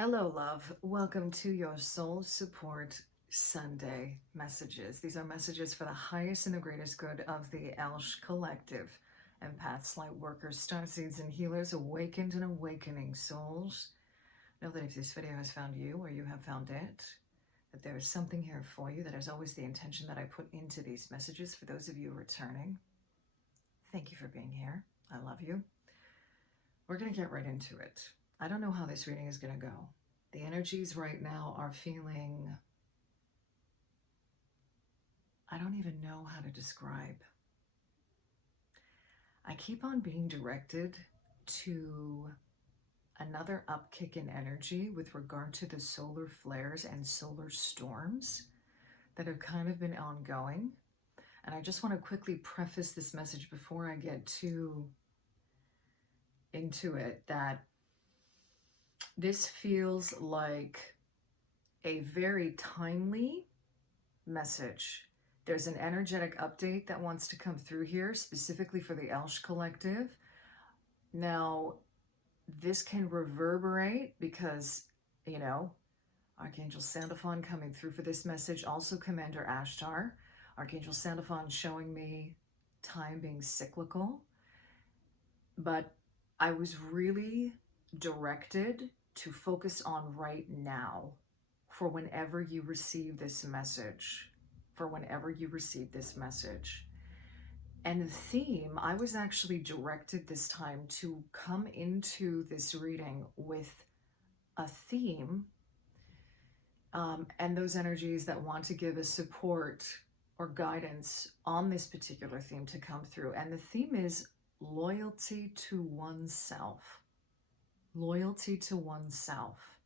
Hello, love. Welcome to your Soul Support Sunday messages. These are messages for the highest and the greatest good of the Elsh Collective. Empaths, light workers, starseeds, and healers, awakened and awakening souls. Know that if this video has found you or you have found it, that there is something here for you. That is always the intention that I put into these messages. For those of you returning, thank you for being here. I love you. We're going to get right into it. I don't know how this reading is going to go. The energies right now are feeling, I don't even know how to describe. I keep on being directed to another upkick in energy with regard to the solar flares and solar storms that have kind of been ongoing. And I just want to quickly preface this message before I get too into it, that this feels like a very timely message. There's an energetic update that wants to come through here, specifically for the Elsh Collective. Now, this can reverberate because, Archangel Sandalphon coming through for this message. Also, Commander Ashtar. Archangel Sandalphon showing me time being cyclical. But I was really directed to focus on right now for whenever you receive this message. And the theme, I was actually directed this time to come into this reading with a theme and those energies that want to give us support or guidance on this particular theme to come through. And the theme is loyalty to oneself. Loyalty to oneself.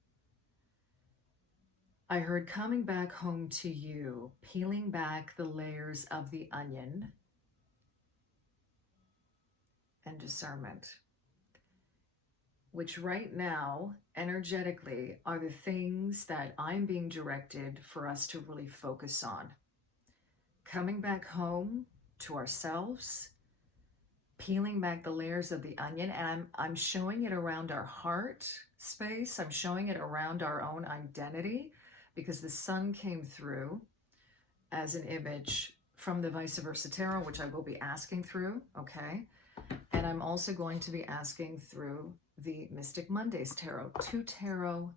I heard coming back home to you, peeling back the layers of the onion, and discernment, which right now, energetically, are the things that I'm being directed for us to really focus on. Coming back home to ourselves, peeling back the layers of the onion, and I'm showing it around our heart space. I'm showing it around our own identity, because the sun came through as an image from the Vice Versa Tarot, which I will be asking through, okay? And I'm also going to be asking through the Mystic Mondays Tarot. 2 tarot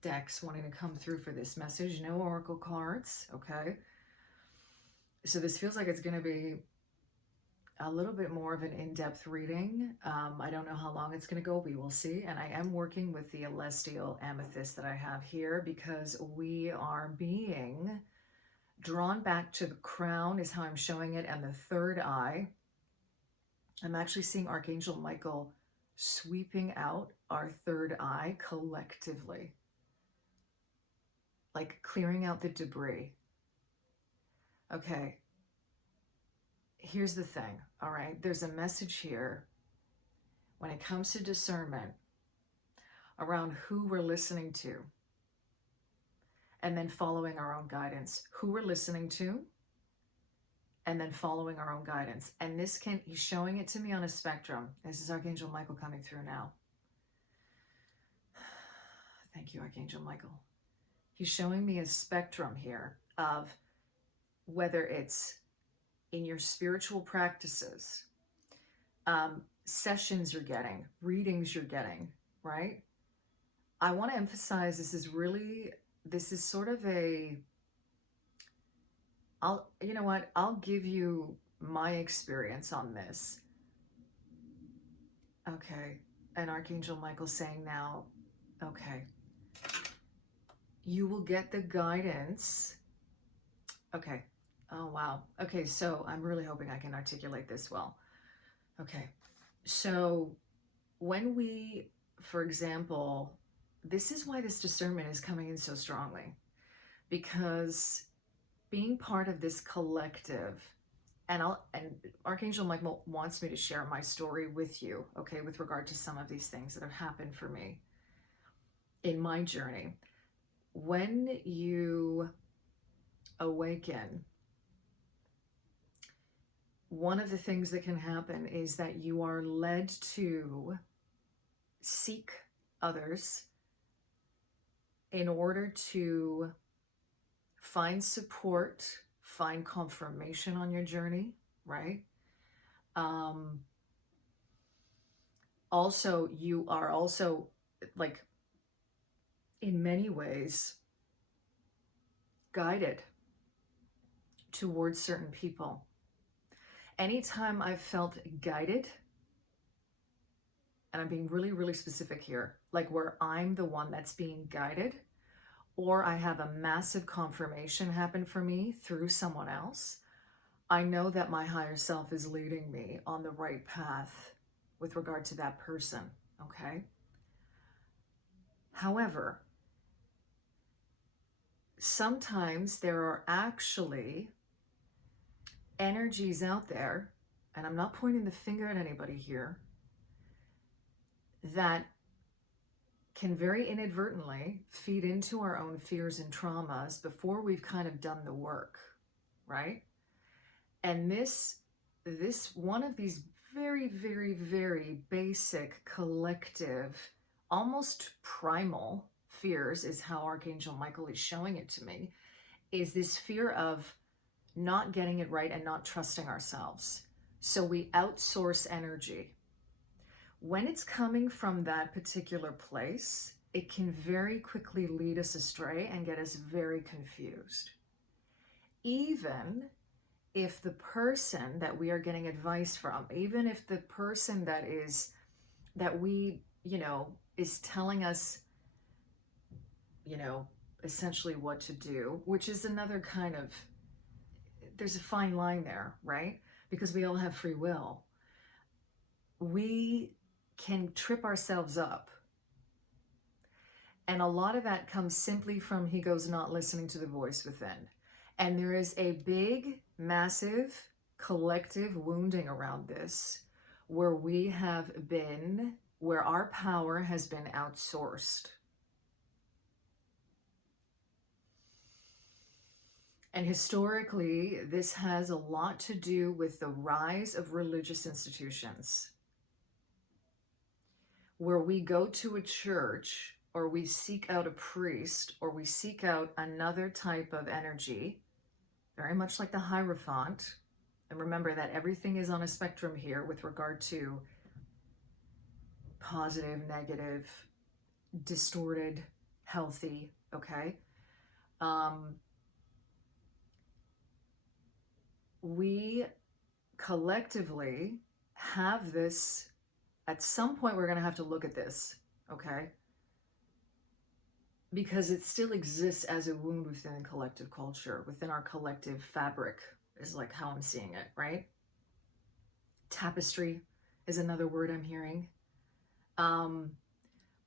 decks wanting to come through for this message. No oracle cards, okay? So this feels like it's going to be a little bit more of an in-depth reading. I don't know how long it's going to go. We will see. And I am working with the Elestial Amethyst that I have here because we are being drawn back to the crown is how I'm showing it, and the third eye. I'm actually seeing Archangel Michael sweeping out our third eye collectively, like clearing out the debris. Okay. Here's the thing, all right? There's a message here when it comes to discernment around who we're listening to and then following our own guidance. Who we're listening to and then following our own guidance. And he's showing it to me on a spectrum. This is Archangel Michael coming through now. Thank you, Archangel Michael. He's showing me a spectrum here of whether it's in your spiritual practices, sessions you're getting, readings you're getting, right? I want to emphasize this is sort of I'll give you my experience on this. Okay, and Archangel Michael saying now, okay, you will get the guidance. Okay. Oh, wow. Okay, so I'm really hoping I can articulate this well. Okay, so when we, for example, this is why this discernment is coming in so strongly, because being part of this collective, and Archangel Michael wants me to share my story with you, okay, with regard to some of these things that have happened for me in my journey. When you awaken, one of the things that can happen is that you are led to seek others in order to find support, find confirmation on your journey, right? Um, Also, you are also, like, in many ways guided towards certain people. Anytime I've felt guided, and I'm being really, really specific here, like where I'm the one that's being guided, or I have a massive confirmation happen for me through someone else, I know that my higher self is leading me on the right path with regard to that person, okay? However, sometimes there are actually energies out there, and I'm not pointing the finger at anybody here, that can very inadvertently feed into our own fears and traumas before we've kind of done the work, right? And this one of these very, very, very basic, collective, almost primal fears is how Archangel Michael is showing it to me, is this fear of not getting it right and not trusting ourselves. So we outsource energy. When it's coming from that particular place, it can very quickly lead us astray and get us very confused. Even if the person that we are getting advice from, even if the person that we, is telling us, essentially what to do, which is another kind of, there's a fine line there, right? Because we all have free will. We can trip ourselves up. And a lot of that comes simply from egos not listening to the voice within. And there is a big, massive, collective wounding around this, where where our power has been outsourced. And historically, this has a lot to do with the rise of religious institutions, where we go to a church, or we seek out a priest, or we seek out another type of energy, very much like the Hierophant. And remember that everything is on a spectrum here with regard to positive, negative, distorted, healthy, okay? We collectively have this, at some point we're going to have to look at this, okay? Because it still exists as a wound within collective culture, within our collective fabric, is like how I'm seeing it, right? Tapestry is another word I'm hearing.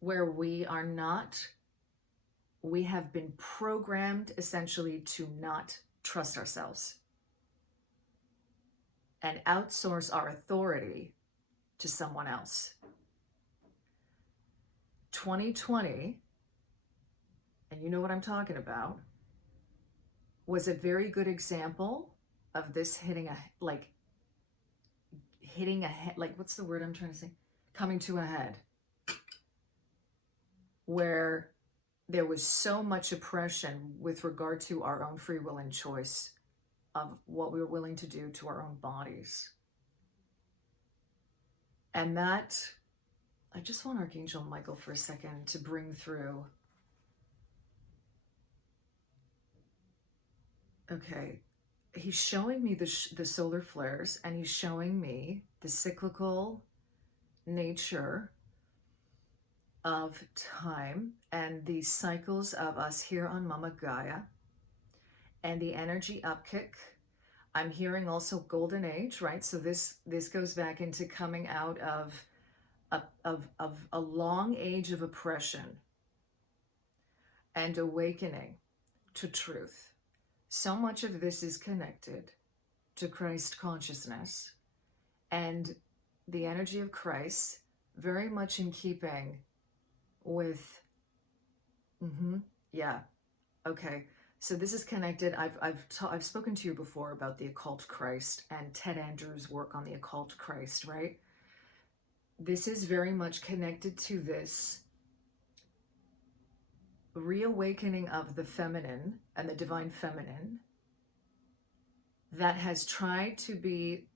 Where we have been programmed essentially to not trust ourselves and outsource our authority to someone else. 2020, and you know what I'm talking about, was a very good example of this hitting a head, like, what's the word I'm trying to say? Coming to a head. Where there was so much oppression with regard to our own free will and choice of what we were willing to do to our own bodies. And that, I just want Archangel Michael for a second to bring through. Okay, he's showing me the solar flares, and he's showing me the cyclical nature of time and the cycles of us here on Mama Gaia, and the energy upkick. I'm hearing also golden age, right? So this goes back into coming out of a long age of oppression and awakening to truth. So much of this is connected to Christ consciousness and the energy of Christ, very much in keeping with, yeah, okay. So this is connected. I've spoken to you before about the occult Christ and Ted Andrews' work on the occult Christ, right? This is very much connected to this reawakening of the feminine and the divine feminine that has tried to be,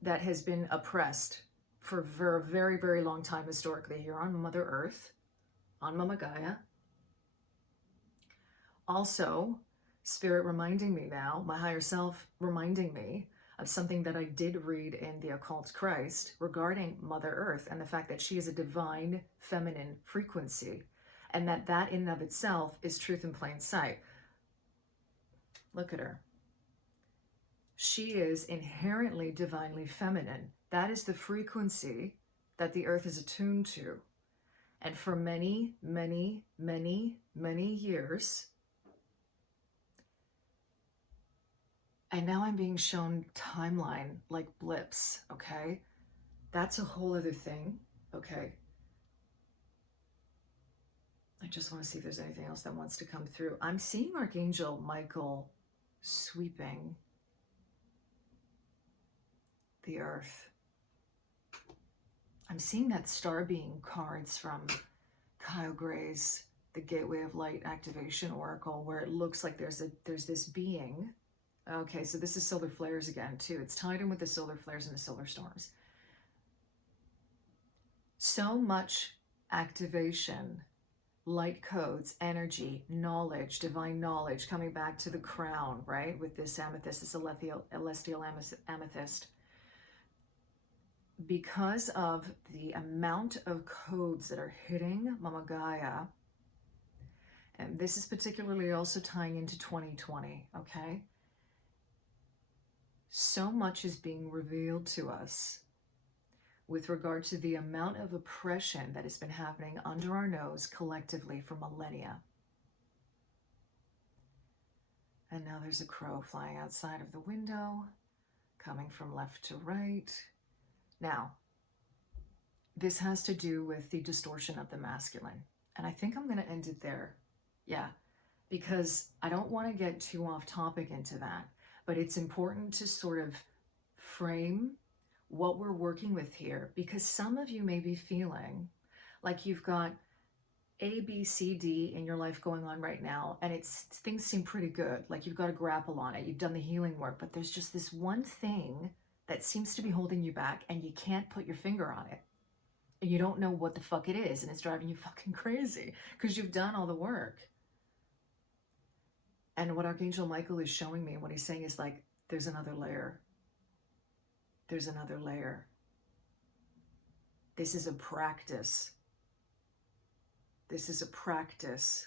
that has been oppressed for a very, very long time historically here on Mother Earth, on Mama Gaia. Also, Spirit reminding me now, my higher self reminding me of something that I did read in the Occult Christ regarding Mother Earth and the fact that she is a divine feminine frequency, and that in and of itself is truth in plain sight. Look at her. She is inherently divinely feminine. That is the frequency that the earth is attuned to. And for many, many, many, many years, and now I'm being shown timeline like blips, okay? That's a whole other thing, okay? I just want to see if there's anything else that wants to come through. I'm seeing Archangel Michael sweeping the earth. I'm seeing that star being cards from Kyle Gray's The Gateway of Light Activation Oracle, where it looks like there's this being. Okay, so this is solar flares again too. It's tied in with the solar flares and the solar storms. So much activation, light codes, energy, knowledge, divine knowledge coming back to the crown, right? With this amethyst, this Elestial Amethyst. Because of the amount of codes that are hitting Mama Gaia, and this is particularly also tying into 2020, okay? So much is being revealed to us with regard to the amount of oppression that has been happening under our nose collectively for millennia. And now there's a crow flying outside of the window, coming from left to right. Now, this has to do with the distortion of the masculine. And I think I'm going to end it there. Yeah, because I don't want to get too off topic into that. But it's important to sort of frame what we're working with here, because some of you may be feeling like you've got A, B, C, D in your life going on right now, and things seem pretty good. Like you've got a grapple on it. You've done the healing work, but there's just this one thing that seems to be holding you back, and you can't put your finger on it. And you don't know what the fuck it is, and it's driving you fucking crazy because you've done all the work. And what Archangel Michael is showing me, what he's saying is like, there's another layer. There's another layer. This is a practice. This is a practice.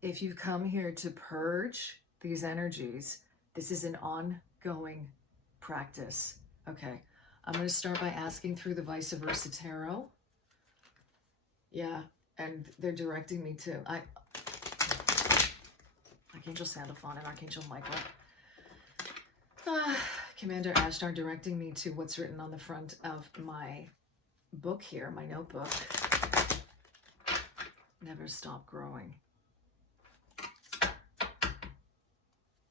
If you've come here to purge these energies, this is an ongoing practice. Okay, I'm going to start by asking through the Vice Versa Tarot. Yeah, and they're directing me to Archangel Sandalphon and Archangel Michael. Commander Ashtar directing me to what's written on the front of my book here, my notebook. Never stop growing.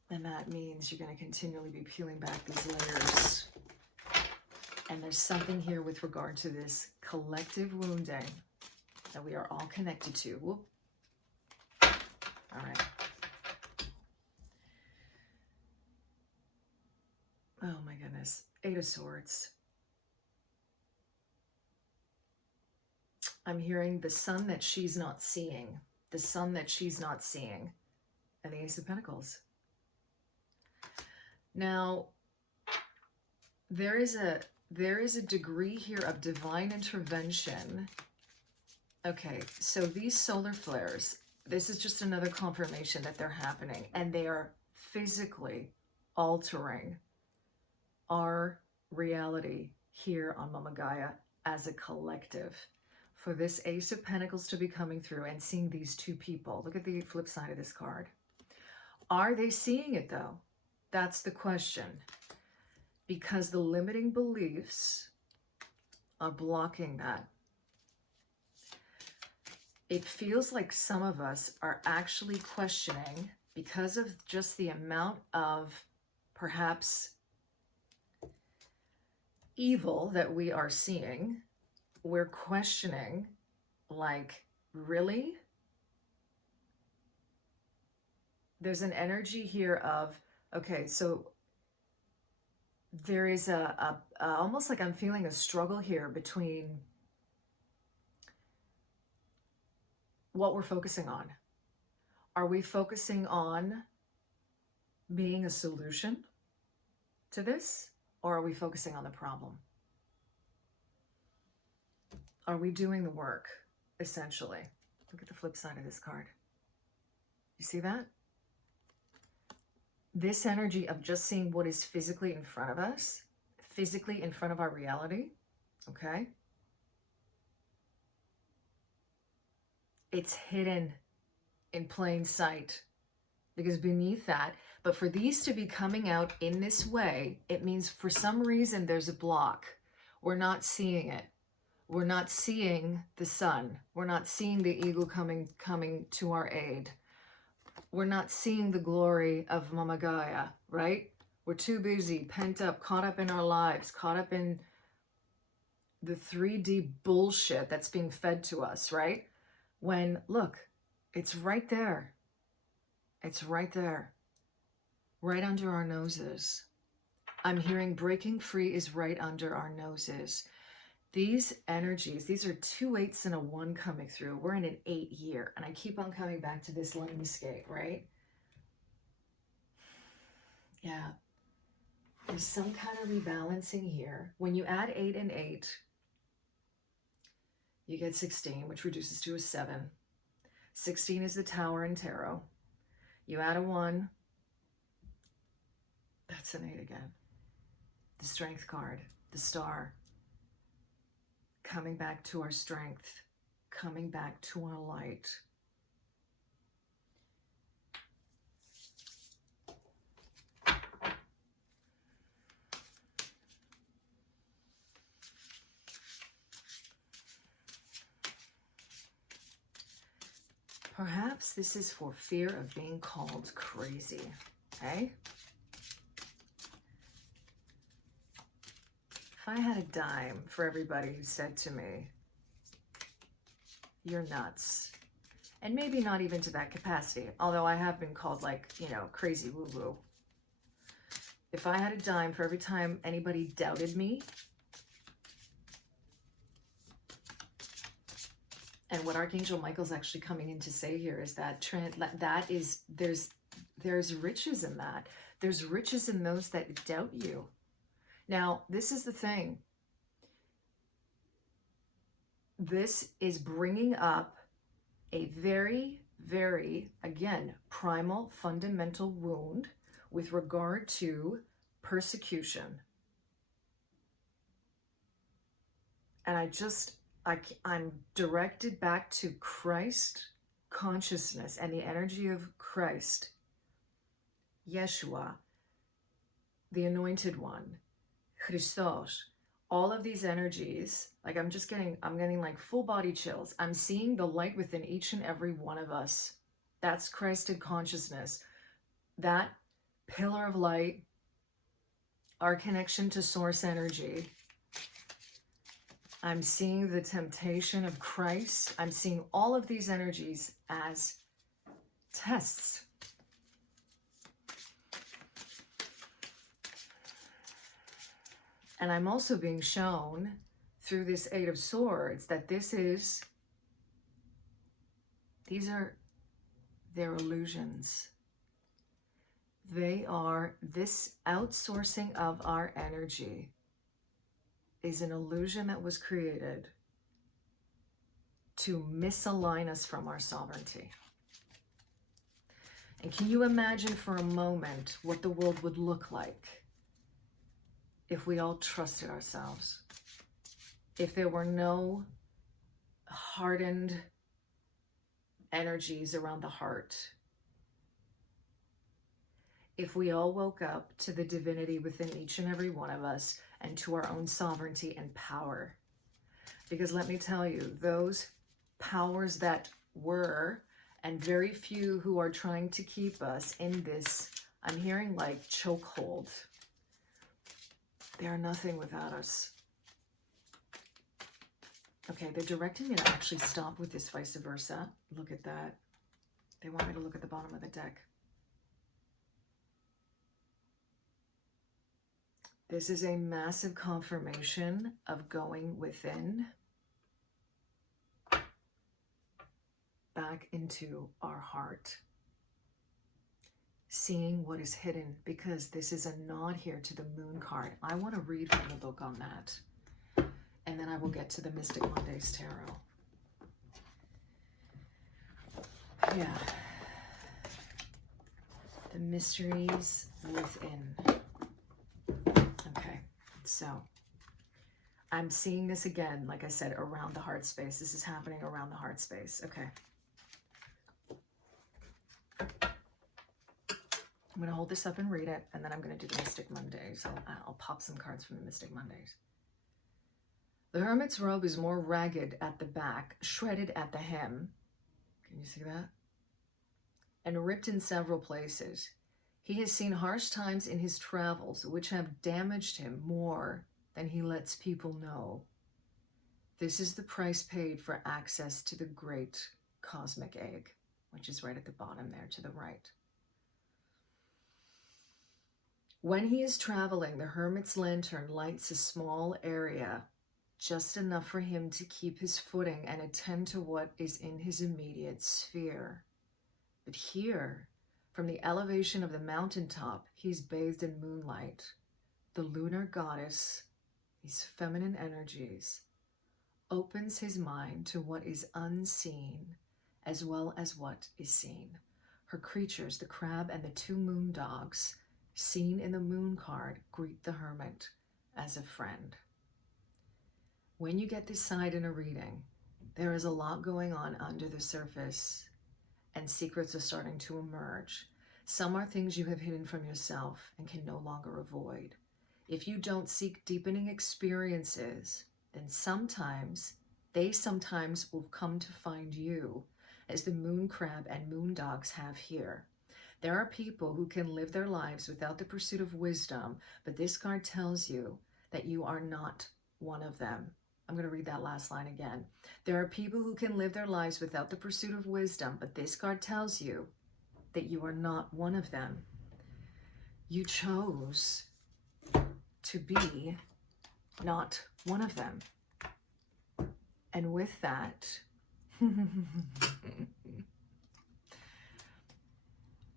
And that means you're going to continually be peeling back these layers. And there's something here with regard to this collective wounding that we are all connected to. Whoop. All right. Oh my goodness. 8 of Swords. I'm hearing the sun that she's not seeing. The sun that she's not seeing. And the Ace of Pentacles. Now, there is a degree here of divine intervention. Okay, so these solar flares, this is just another confirmation that they're happening, and they are physically altering our reality here on Mama Gaia as a collective. For this Ace of Pentacles to be coming through and seeing these two people. Look at the flip side of this card. Are they seeing it though? That's the question. Because the limiting beliefs are blocking that. It feels like some of us are actually questioning, because of just the amount of perhaps evil that we are seeing, we're questioning, like, really? There's an energy here of, okay, so there is a almost like I'm feeling a struggle here between what we're focusing on. Are we focusing on being a solution to this, or are we focusing on the problem? Are we doing the work, essentially? Look at the flip side of this card. You see that? This energy of just seeing what is physically in front of us, physically in front of our reality, okay? It's hidden in plain sight, because beneath that, but for these to be coming out in this way, it means for some reason there's a block. We're not seeing it. We're not seeing the sun. We're not seeing the eagle coming to our aid. We're not seeing the glory of Mama Gaia, right? We're too busy, pent up, caught up in our lives, caught up in the 3D bullshit that's being fed to us, right? When, look, it's right there. It's right there. Right under our noses. I'm hearing breaking free is right under our noses. These energies, these are 2 8s and a 1 coming through. We're in an 8 year, and I keep on coming back to this landscape, right? Yeah. There's some kind of rebalancing here. When you add 8 and 8, you get 16, which reduces to a 7. 16 is the Tower in Tarot. You add a 1, that's an 8 again. The Strength card, the Star. Coming back to our strength, coming back to our light. Perhaps this is for fear of being called crazy, okay? If I had a dime for everybody who said to me, you're nuts, and maybe not even to that capacity, although I have been called, like, you know, crazy woo-woo. If I had a dime for every time anybody doubted me, and what Archangel Michael's actually coming in to say here is that there's riches in that. There's riches in those that doubt you. Now, this is the thing. This is bringing up a very, very, again, primal, fundamental wound with regard to persecution. And I'm directed back to Christ consciousness and the energy of Christ, Yeshua, the Anointed One, Christos, all of these energies, like I'm getting like full body chills. I'm seeing the light within each and every one of us. That's Christed consciousness. That pillar of light, our connection to source energy. I'm seeing the temptation of Christ. I'm seeing all of these energies as tests. And I'm also being shown through this 8 of Swords that they're illusions. They are, this outsourcing of our energy is an illusion that was created to misalign us from our sovereignty. And can you imagine for a moment what the world would look like if we all trusted ourselves? If there were no hardened energies around the heart? If we all woke up to the divinity within each and every one of us and to our own sovereignty and power? Because let me tell you, those powers that were, and very few who are trying to keep us in this, I'm hearing like chokehold. They are nothing without us. Okay, they're directing me to actually stop with this vice versa. Look at that. They want me to look at the bottom of the deck. This is a massive confirmation of going within, back into our heart, seeing what is hidden, because this is a nod here to the Moon card. I want to read from the book on that, and then I will get to the Mystic Mondays Tarot. Yeah. The mysteries within. Okay, so I'm seeing this again, like I said, around the heart space. This is happening around the heart space. Okay. I'm going to hold this up and read it, and then I'm going to do the Mystic Mondays. I'll pop some cards from the Mystic Mondays. The hermit's robe is more ragged at the back, shredded at the hem. Can you see that? And ripped in several places. He has seen harsh times in his travels, which have damaged him more than he lets people know. This is the price paid for access to the great cosmic egg, which is right at the bottom there to the right. When he is traveling, the hermit's lantern lights a small area, just enough for him to keep his footing and attend to what is in his immediate sphere. But here, from the elevation of the mountaintop, he's bathed in moonlight. The lunar goddess, these feminine energies, opens his mind to what is unseen as well as what is seen. Her creatures, the crab and the two moon dogs, seen in the moon card, greet the hermit as a friend. When you get this side in a reading, there is a lot going on under the surface, and secrets are starting to emerge. Some are things you have hidden from yourself and can no longer avoid. If you don't seek deepening experiences, then they sometimes will come to find you, as the moon crab and moon dogs have here. There are people who can live their lives without the pursuit of wisdom, but this card tells you that you are not one of them. I'm going to read that last line again. There are people who can live their lives without the pursuit of wisdom, but this card tells you that you are not one of them. You chose to be not one of them. And with that,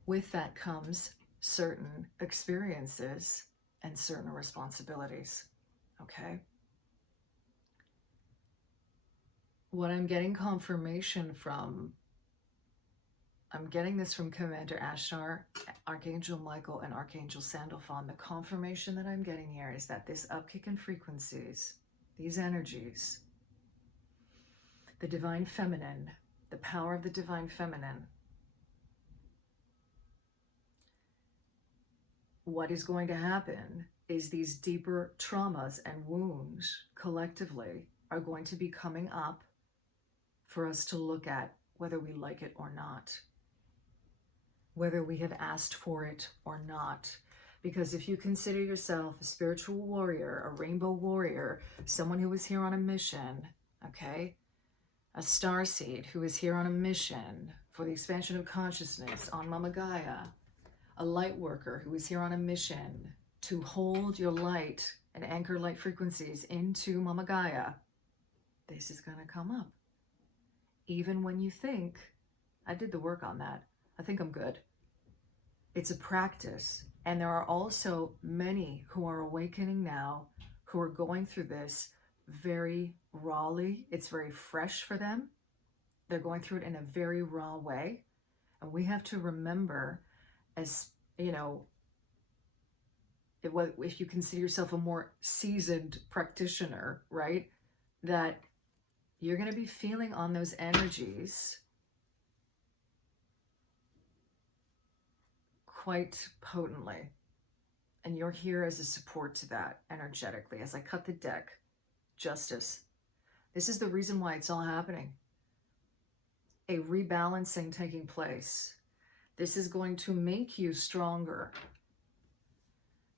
with that comes certain experiences and certain responsibilities, okay? What I'm getting confirmation from, I'm getting this from Commander Ashtar, Archangel Michael, and Archangel Sandalphon. The confirmation that I'm getting here is that this upkick in frequencies, these energies, the divine feminine, the power of the divine feminine, what is going to happen is these deeper traumas and wounds collectively are going to be coming up for us to look at, whether we like it or not, whether we have asked for it or not. Because if you consider yourself a spiritual warrior, a rainbow warrior, someone who is here on a mission, okay, a starseed who is here on a mission for the expansion of consciousness on Mama Gaia, a light worker who is here on a mission to hold your light and anchor light frequencies into Mama Gaia, this is going to come up. Even when you think, I did the work on that, I think I'm good. It's a practice. And there are also many who are awakening now, who are going through this very rawly. It's very fresh for them. They're going through it in a very raw way. And we have to remember, as you know, if you consider yourself a more seasoned practitioner, right, that you're going to be feeling on those energies quite potently. And you're here as a support to that energetically. As I cut the deck, justice. This is the reason why it's all happening. A rebalancing taking place. This is going to make you stronger.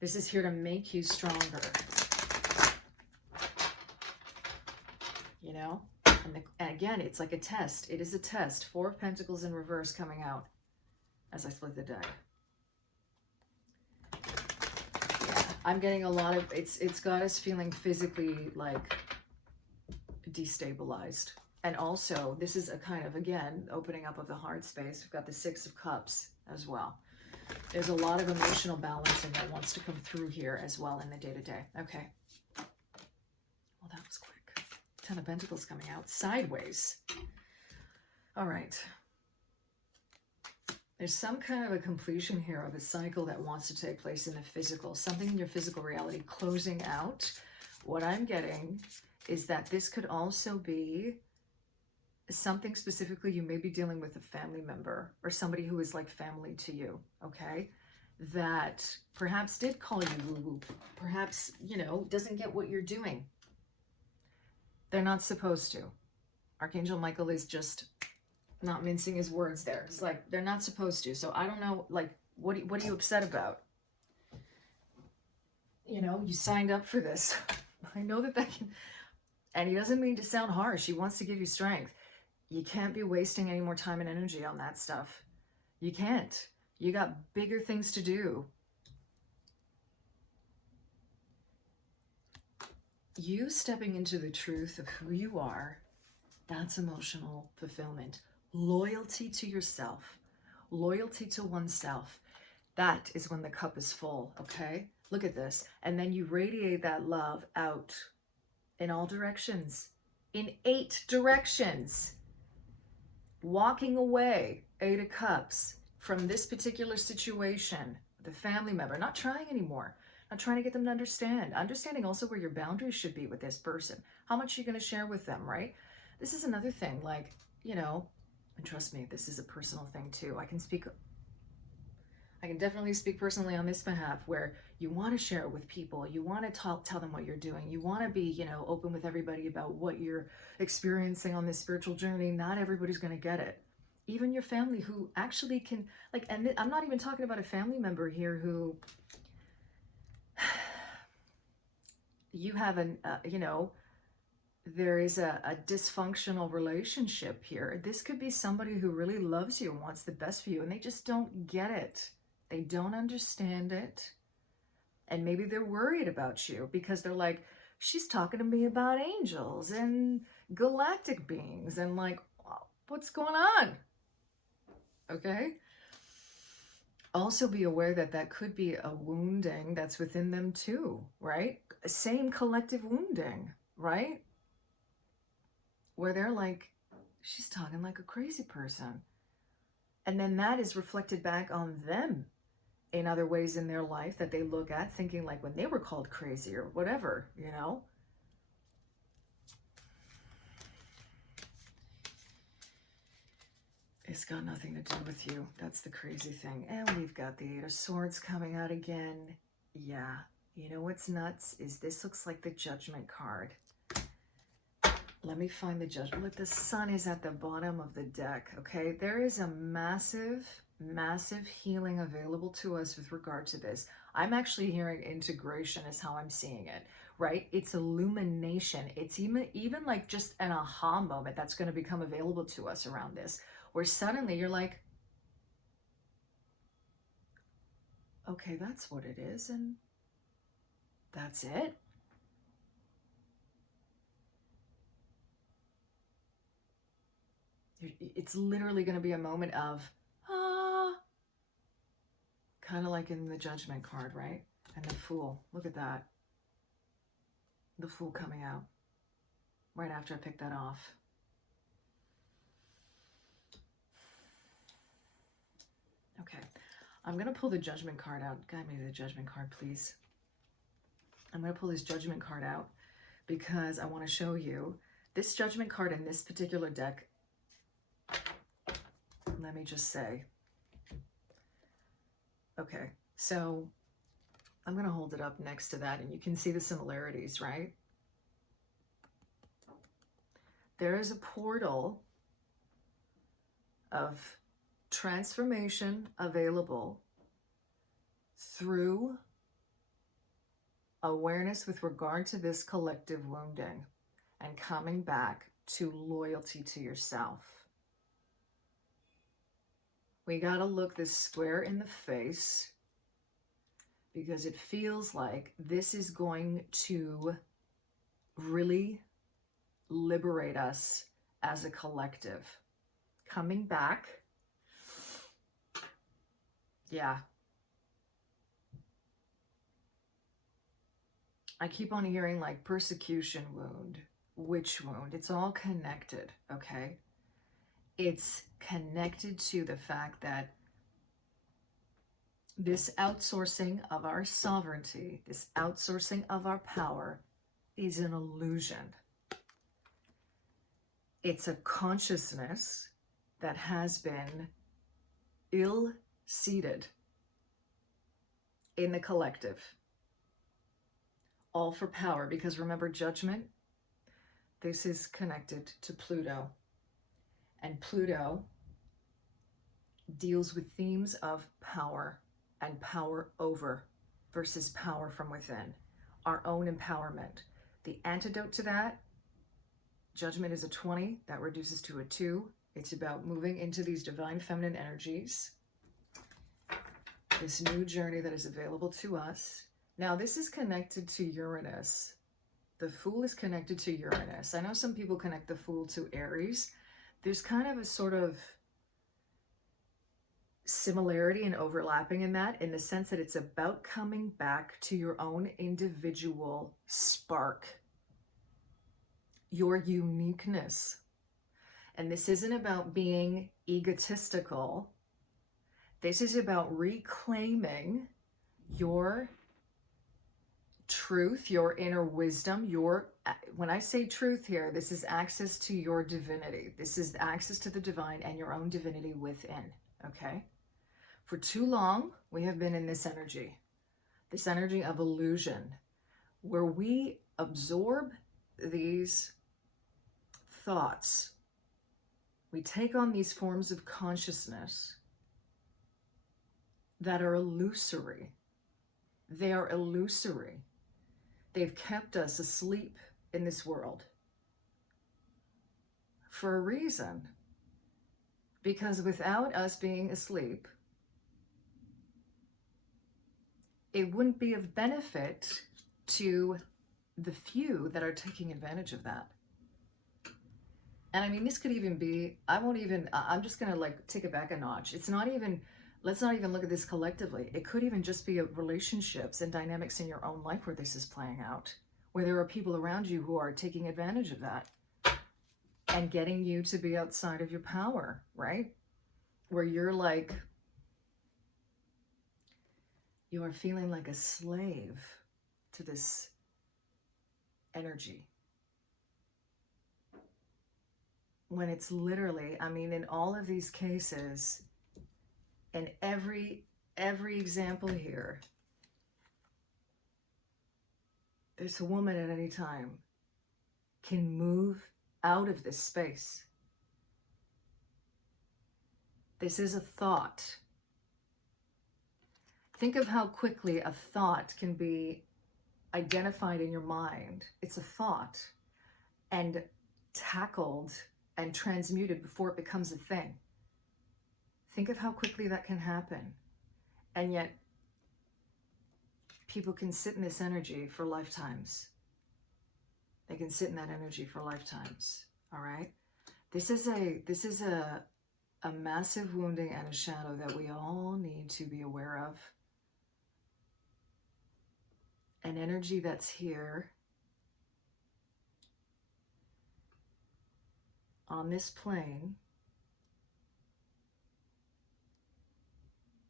This is here to make you stronger. you know? And again, it's like a test. It is a test. Four of Pentacles in reverse coming out as I split the deck. Yeah, I'm getting a lot of, it's got us feeling physically like destabilized. And also, this is a kind of, again, opening up of the heart space. We've got the Six of Cups as well. There's a lot of emotional balancing that wants to come through here as well in the day-to-day. Okay. Well, that was quick. Ten of Pentacles coming out sideways. All right. There's some kind of a completion here of a cycle that wants to take place in the physical. Something in your physical reality closing out. What I'm getting is that this could also be something specifically you may be dealing with a family member or somebody who is like family to you, okay? That perhaps did call you woo-woo. Perhaps, you know, doesn't get what you're doing. They're not supposed to. Archangel Michael is just not mincing his words there. It's like, they're not supposed to. So I don't know, like, what are you upset about? You know, you signed up for this. I know that can, and he doesn't mean to sound harsh. He wants to give you strength. You can't be wasting any more time and energy on that stuff. You can't. You got bigger things to do. You stepping into the truth of who you are, that's emotional fulfillment. Loyalty to yourself, loyalty to oneself. That is when the cup is full, okay? Look at this. And then you radiate that love out in all directions, in 8 directions. Walking away, 8 of Cups, from this particular situation, the family member, not trying anymore, not trying to get them to understand. Understanding also where your boundaries should be with this person. How much you're going to share with them, right? This is another thing, like, you know, and trust me, this is a personal thing too. I can definitely speak personally on this behalf, where you want to share it with people. You want to tell them what you're doing. You want to be, you know, open with everybody about what you're experiencing on this spiritual journey. Not everybody's going to get it. Even your family who actually can, like, and I'm not even talking about a family member here who you have you know, there is a dysfunctional relationship here. This could be somebody who really loves you and wants the best for you, and they just don't get it. They don't understand it. And maybe they're worried about you because they're like, she's talking to me about angels and galactic beings and like, what's going on? Okay. Also be aware that that could be a wounding that's within them too, right? Same collective wounding, right? Where they're like, she's talking like a crazy person. And then that is reflected back on them in other ways in their life that they look at, thinking like when they were called crazy or whatever, you know? It's got nothing to do with you. That's the crazy thing. And we've got the 8 of Swords coming out again. Yeah. You know what's nuts is this looks like the Judgment card. Let me find the Judgment. Look, the Sun is at the bottom of the deck, okay? There is a massive healing available to us with regard to this. I'm actually hearing integration is how I'm seeing it, right? It's illumination. It's even like just an aha moment that's going to become available to us around this, where suddenly you're like, okay, that's what it is, and that's it. It's literally going to be a moment of, kind of like in the Judgment card, right? And the Fool. Look at that. The Fool coming out right after I picked that off. Okay. I'm going to pull the Judgment card out. Guide me to the Judgment card, please. I'm going to pull this Judgment card out because I want to show you this Judgment card in this particular deck. Let me just say. Okay, so I'm going to hold it up next to that and you can see the similarities, right? There is a portal of transformation available through awareness with regard to this collective wounding. and coming back to loyalty to yourself. We got to look this square in the face, because it feels like this is going to really liberate us as a collective. Coming back. Yeah. I keep on hearing like persecution wound, witch wound. It's all connected, okay? It's connected to the fact that this outsourcing of our sovereignty, this outsourcing of our power is an illusion. It's a consciousness that has been ill-seated in the collective. All for power, because remember, judgment, this is connected to Pluto. And Pluto deals with themes of power and power over versus power from within, our own empowerment. The antidote to that, judgment is a 20, that reduces to a 2. It's about moving into these divine feminine energies, this new journey that is available to us. Now, this is connected to Uranus. The Fool is connected to Uranus. I know some people connect the Fool to Aries. There's kind of a sort of similarity and overlapping in that, in the sense that it's about coming back to your own individual spark, your uniqueness. And this isn't about being egotistical. This is about reclaiming your truth, your inner wisdom, when I say truth here, this is access to your divinity. This is access to the divine and your own divinity within, okay? For too long, we have been in this energy of illusion, where we absorb these thoughts. We take on these forms of consciousness that are illusory. They are illusory. They've kept us asleep in this world for a reason. Because without us being asleep, it wouldn't be of benefit to the few that are taking advantage of that. And I mean, this could even be, I'm just gonna like take it back a notch. Let's not even look at this collectively. It could even just be relationships and dynamics in your own life where this is playing out, where there are people around you who are taking advantage of that and getting you to be outside of your power, right? Where you're like, you are feeling like a slave to this energy. When it's literally, I mean, in all of these cases, in every example here, there's a woman at any time can move out of this space. This is a thought. Think of how quickly a thought can be identified in your mind. It's a thought, and tackled and transmuted before it becomes a thing. Think of how quickly that can happen. And yet, people can sit in this energy for lifetimes. They can sit in that energy for lifetimes, all right? This is a massive wounding and a shadow that we all need to be aware of. An energy that's here on this plane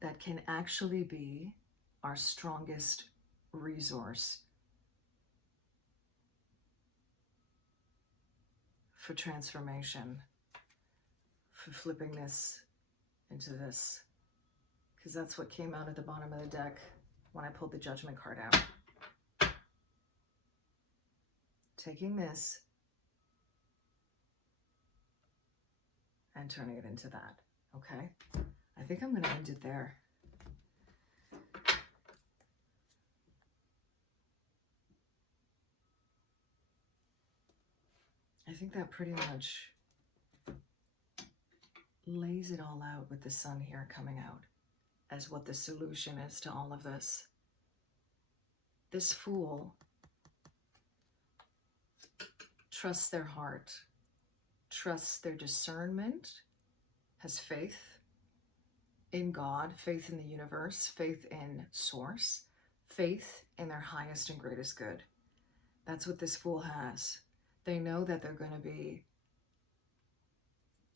that can actually be our strongest resource for transformation, for flipping this into this, because that's what came out at the bottom of the deck when I pulled the Judgment card out. Taking this and turning it into that, okay? I think I'm going to end it there. I think that pretty much lays it all out with the sun here coming out as what the solution is to all of this. This Fool trusts their heart, trusts their discernment, has faith in God, faith in the universe, faith in Source, faith in their highest and greatest good. That's what this Fool has. They know that they're going to be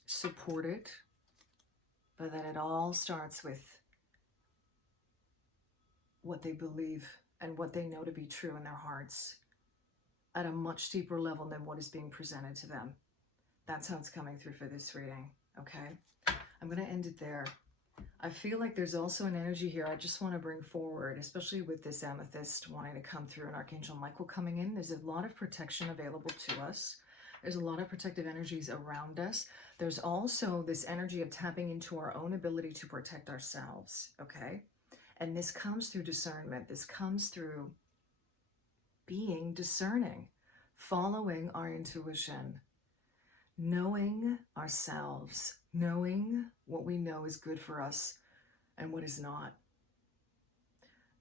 supported, but that it all starts with what they believe and what they know to be true in their hearts at a much deeper level than what is being presented to them. That's how it's coming through for this reading, okay? I'm going to end it there. I feel like there's also an energy here I just want to bring forward, especially with this amethyst wanting to come through and Archangel Michael coming in. There's a lot of protection available to us. There's a lot of protective energies around us. There's also this energy of tapping into our own ability to protect ourselves, okay? And this comes through discernment. This comes through being discerning, following our intuition, knowing ourselves, knowing what we know is good for us and what is not.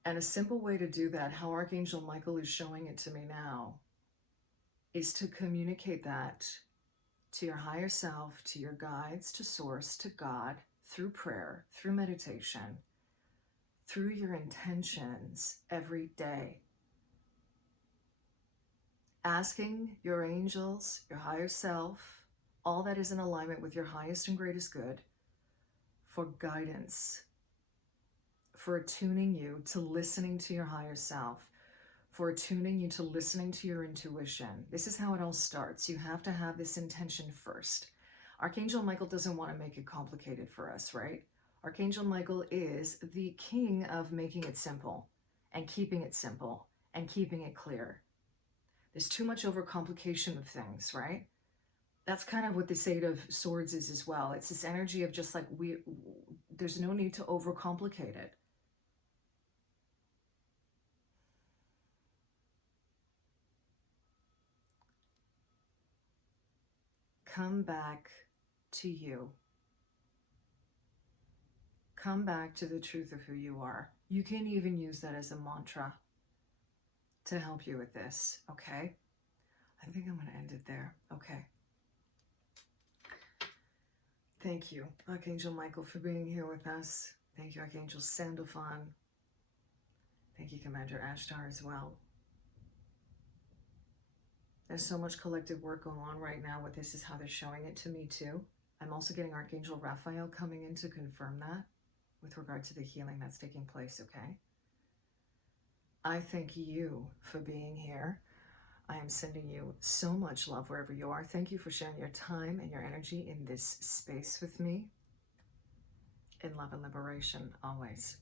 And a simple way to do that, how Archangel Michael is showing it to me now, is to communicate that to your higher self, to your guides, to Source, to God, through prayer, through meditation, through your intentions every day. Asking your angels, your higher self, all that is in alignment with your highest and greatest good, for guidance, for attuning you to listening to your higher self, for attuning you to listening to your intuition. This is how it all starts. You have to have this intention first. Archangel Michael doesn't want to make it complicated for us, right? Archangel Michael is the king of making it simple and keeping it simple and keeping it clear. There's too much overcomplication of things, right? That's kind of what this Eight of Swords is as well. It's this energy of just like, there's no need to overcomplicate it. Come back to you. Come back to the truth of who you are. You can even use that as a mantra to help you with this, okay? I think I'm going to end it there. Okay. Thank you, Archangel Michael, for being here with us. Thank you, Archangel Sandalphon. Thank you, Commander Ashtar, as well. There's so much collective work going on right now with this, is how they're showing it to me too. I'm also getting Archangel Raphael coming in to confirm that with regard to the healing that's taking place, okay? I thank you for being here. I am sending you so much love wherever you are. Thank you for sharing your time and your energy in this space with me. In love and liberation, always.